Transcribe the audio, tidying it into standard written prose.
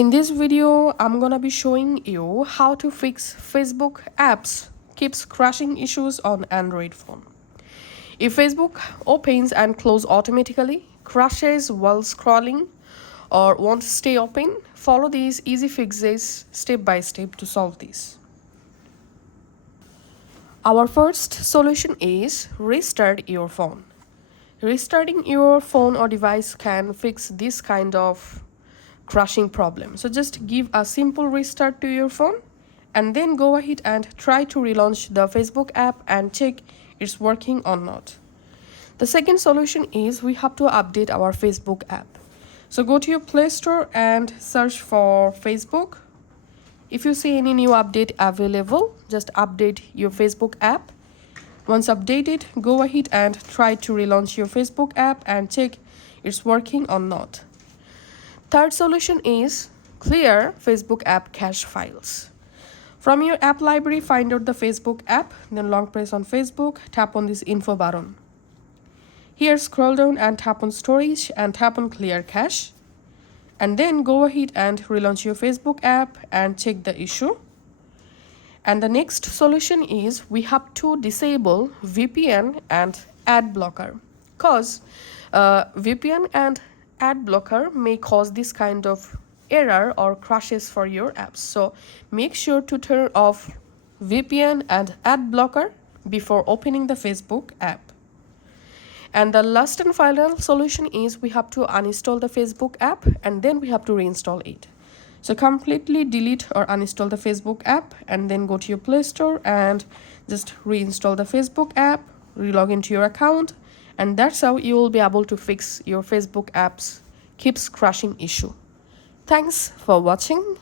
In this video, I'm gonna be showing you how to fix Facebook apps keeps crashing issues on Android phone. If Facebook opens and closes automatically, crashes while scrolling, or won't stay open, follow these easy fixes step by step to solve this. Our first solution is restart your phone. Restarting your phone or device can fix this kind of crashing problem. So just give a simple restart to your phone and then go ahead and try to relaunch the Facebook app and check it's working or not. The second solution is we have to update our Facebook app. So go to your Play Store and search for Facebook. If you see any new update available, just update your Facebook app. Once updated, go ahead and try to relaunch your Facebook app and check it's working or not. Third solution is clear Facebook app cache files. From your app library, find out the Facebook app, then long press on Facebook, tap on this info button. Here scroll down and tap on storage and tap on clear cache. And then go ahead and relaunch your Facebook app and check the issue. And the next solution is we have to disable VPN and ad blocker, because VPN and ad blocker may cause this kind of error or crashes for your apps. So make sure to turn off VPN and ad blocker before opening the Facebook app. And the last and final solution is we have to uninstall the Facebook app and then we have to reinstall it. So completely delete or uninstall the Facebook app and then go to your Play Store and just reinstall the Facebook app, relog into your account, and that's how you will be able to fix your Facebook apps keeps crashing issue. Thanks for watching.